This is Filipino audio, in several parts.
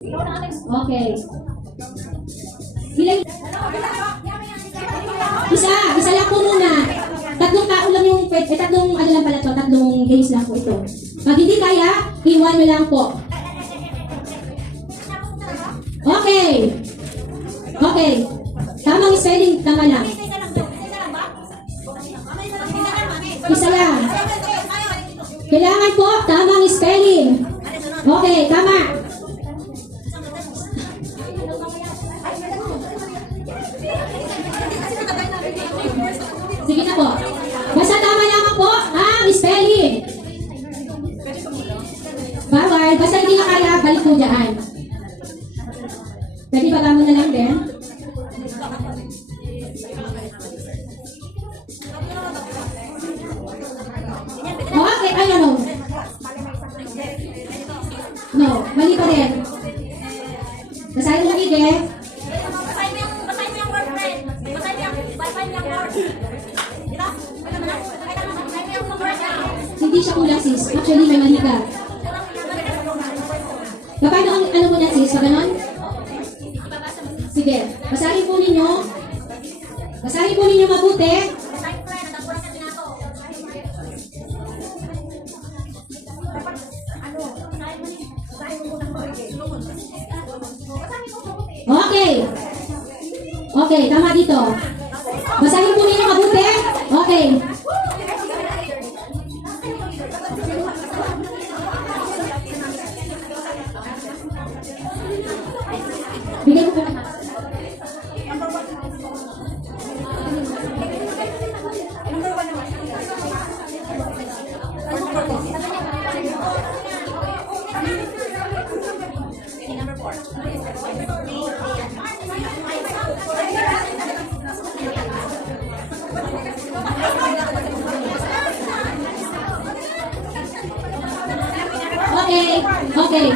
Okay. Ilan? Isa lang po muna. Tatlong tao lang yung, tatlong ano lang pala to, tatlong games lang po ito. Pag hindi kaya, iwan nyo lang po. Okay. Okay. Tamang spelling, tama lang. Isa lang. Kailangan po, tamang spelling. Okay, tama. Sige na po. Basta tama lamang po ang spelling. Bawal. Basta hindi na kaya, balik po dyan. Pwede ba mo na lang din? Okay, ay no. No, mali pa rin. Basahin mo lang ide. Basahin mo yung word, friend. Basahin mo yung word. Diba? Basahin mo yung word. Hindi siya kulang sis. Actually, may mali ka. Paano ano mo na sis? Pag ganon? Sige. Basahin po ninyo. Basahin po ninyo mabuti. Okay. Okay, tama dito. Basahin po ninyo mabuti. Okay. Bigay ko po. Okay. Okay.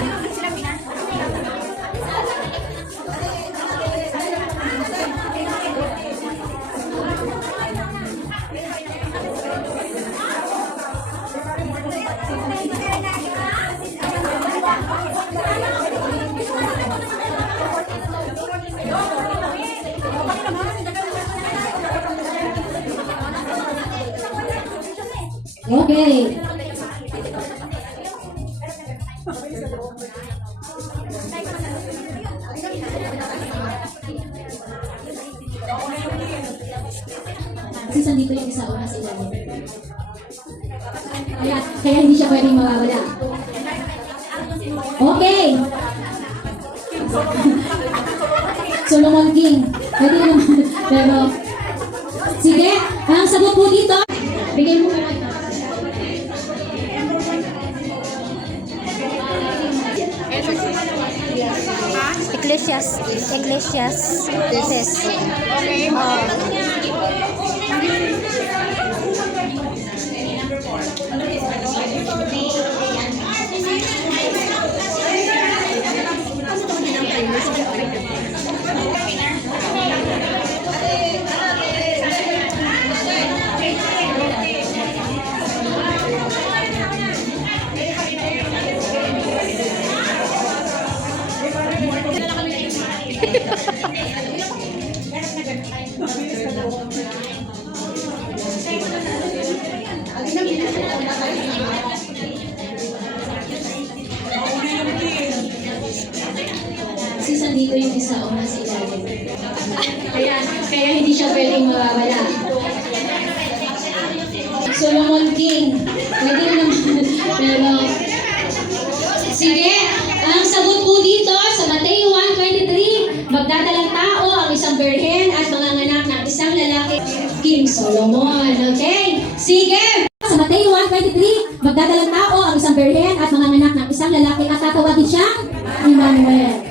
Okay. Kasi dito yung isa una sa ilalim. Kaya hindi siya pwedeng mawawala. Okay. Solomon King. Pwede naman. Pero, sige. Ang sagot po dito. Bigay mo. Ecclesiastes. Kasi dito yung isa una sa ilalim. Kaya hindi siya pwedeng mawawala. Solomon King. Pwede naman. Pero, sige. Ang sagot po dito sa Mateo 1:23, magdadalang tao ang isang birhen at manganganak ng isang lalaki, King Solomon. Okay? Sige! Sa Mateo 1:23, magdadalang tao ang isang birhen at manganganak ng isang lalaki at tatawagin siyang Emmanuel.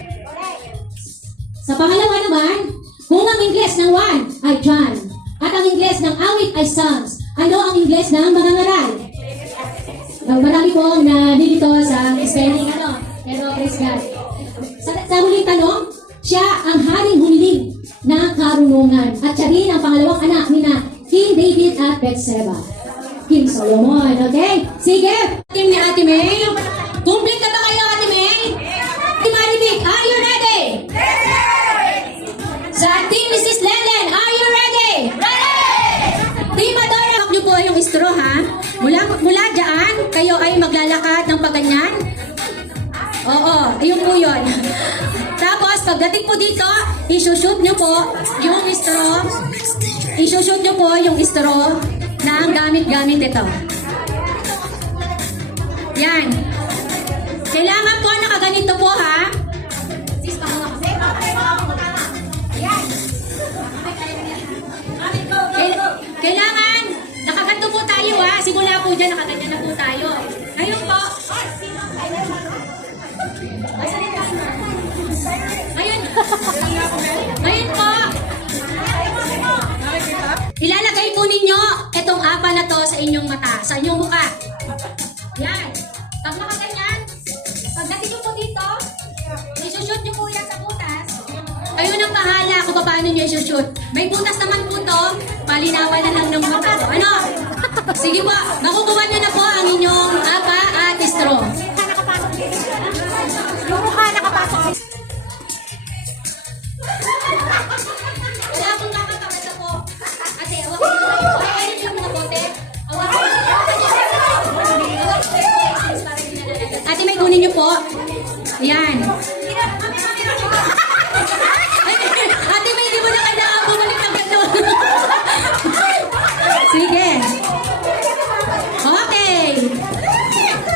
Sa pangalawa naman, kung ang Ingles ng one ay John at ang Ingles ng awit ay Psalms, ano ang Ingles ng mga ngaral? Marami pong nalilito sa spelling pero praise God. Sa huling tanong, siya ang haring humiling ng karunungan at siya rin ang pangalawang anak ni King David at Bathsheba. King Solomon, okay? Sige! Team ni Ate May. Complete na ba kayo, Ate May? Ate Maribik, paganyan. Oo, yun po yun. Tapos, pagdating po dito, isushoot nyo po yung straw. Isushoot nyo po yung straw na ang gamit-gamit ito. Yan. Kailangan po nakaganito po, ha? Kailangan, nakaganto po tayo, ha? Simula po dyan, nakaganyan na po tayo. Ngayon po, ngayon po, ilalagay po ninyo itong apa na to sa inyong mata, sa inyong mukha. Yan. Pag nakaganyan, pagdating nyo po dito, isushoot nyo po yan sa butas. Kayo nang bahala kung paano nyo isushoot. May butas naman po to, palinawan na lang ng mata ko. Ano? Sige po, makukuha nyo na po ang inyong apa at straw. Yung mukha nakapasok. Wala akong nakakabasa po. Ate, awakin nyo kayo. Awakin nyo yung mga bote. Awakin nyo. Ate, may kunin nyo po. Yan. Ate, may hindi mo na kailangan bumalik ng gano'n. Sige. Okay.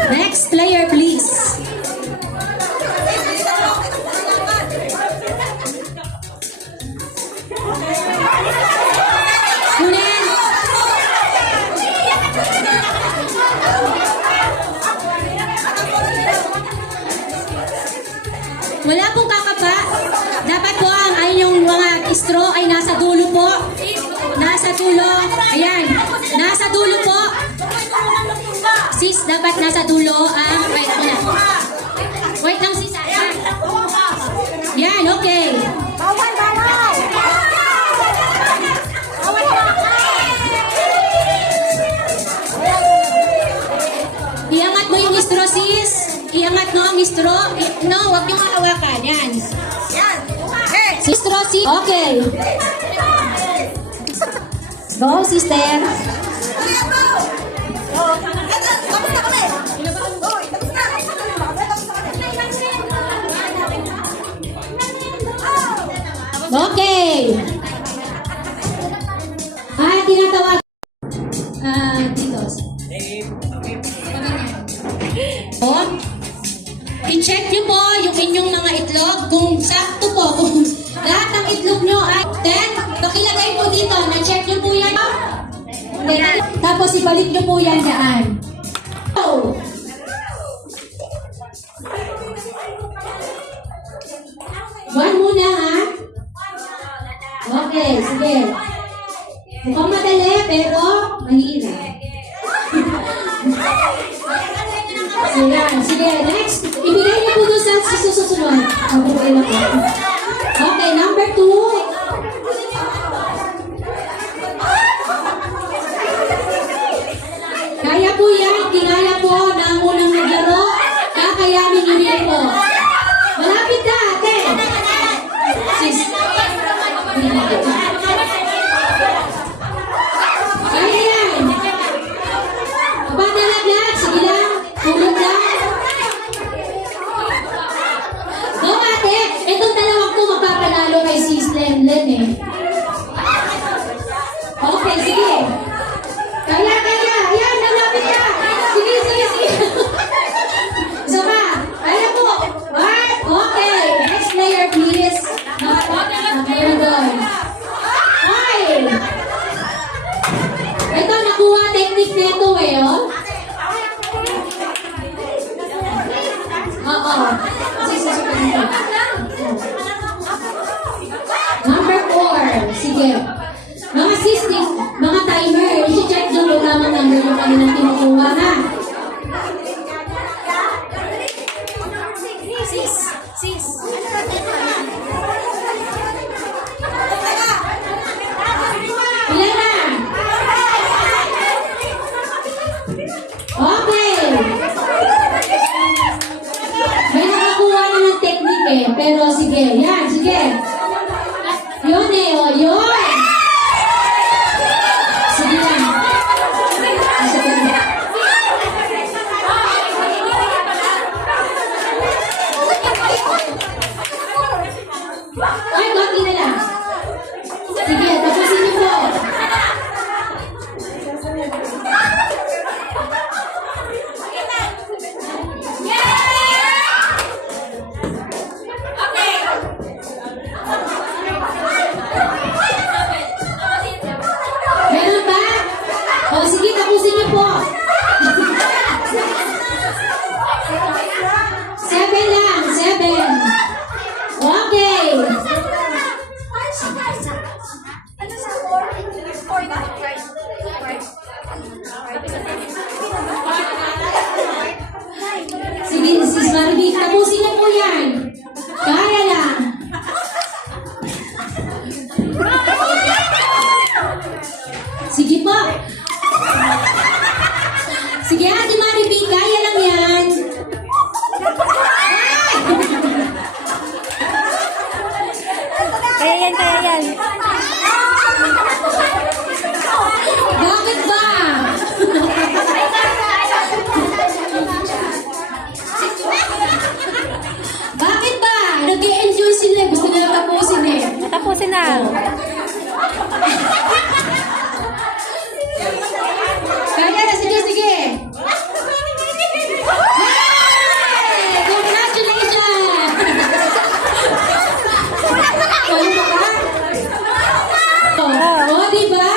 Next player, please. Kunin. Wala pong kakapa. Dapat po ang inyong mga straw ay nasa dulo po. Nasa dulo. Ayan. Nasa dulo po. Sis, dapat nasa dulo ang... Wait, muna. Wait lang, sis. Ayan. Yan, okay. Bawal, bawal! Iangat mo yung straw, sis. Iangat mo ang straw. No, huwag niyong hawakan. Yan. Yan! Hey! Si straw, sis. Okay. Go, sister. Tapos na kami! Hoy, tapos na! Okay. Tinatawag. Dito. Oh, i-check nyo po yung inyong mga itlog kung sakto po, kung lahat ng itlog nyo ay 10, pakilagay po dito, na-check nyo po yan. Tapos ibalik nyo po yan dyan. Oh. One muna, ha? Okay, sige. Mukhang madali, pero mahirap. Sige, next. Ibigay niyo po doon sa susunod. Okay na po. Okay, number 2. Kaya po yan. Kinaya po ng unang naglaro. Kakayanin niyo rin po. Malapit na, ate. Sis. Kaya yan. Pagdalaglag. Sige lang. Tulog lang. Go, ate. Itong dalawang po magpapanalo kay Sis Lenlen eh. Okay, sige. Kaya. Ayan, nalapit ka. Sige. Isa pa. Kaya po. One. Okay. Next player, please. Meron doon. Five. Ito, nakuha technique nito eh, oh. Oo. Number 4. Sige. Mga sisters, mga timer, i-check nyo kung tamang number yung kanilang kinukuha, ha? Sis! Ilan na? Okay. May nakakuha na ng technique eh. Pero sige, yan, sige. Yun eh, o, yun. Sige lang. Sige lang. Tapusin na. Kaya na, sige, sige. Yay! Congratulations! Ano ba ka? Oh, diba?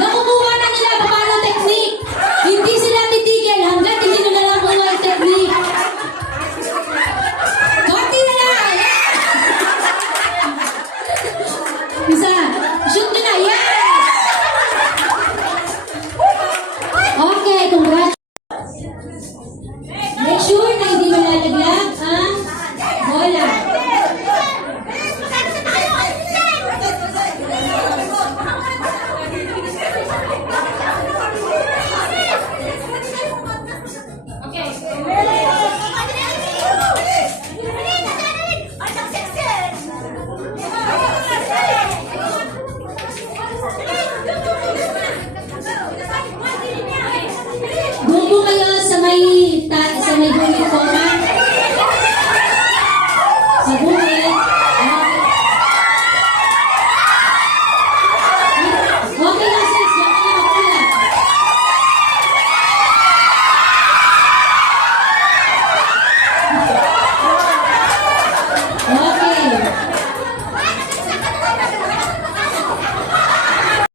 Nakukuha na nila kung paano technique. Hindi sila titigil hanggat hindi mo na lang kung ano technique. Konti na lang! Isa, shoot nyo na, yeah! Okay, congrats. Make sure na hindi malalaglag ang bola. Bumbo kayo sa may gulit ko, ha? Sa buhay.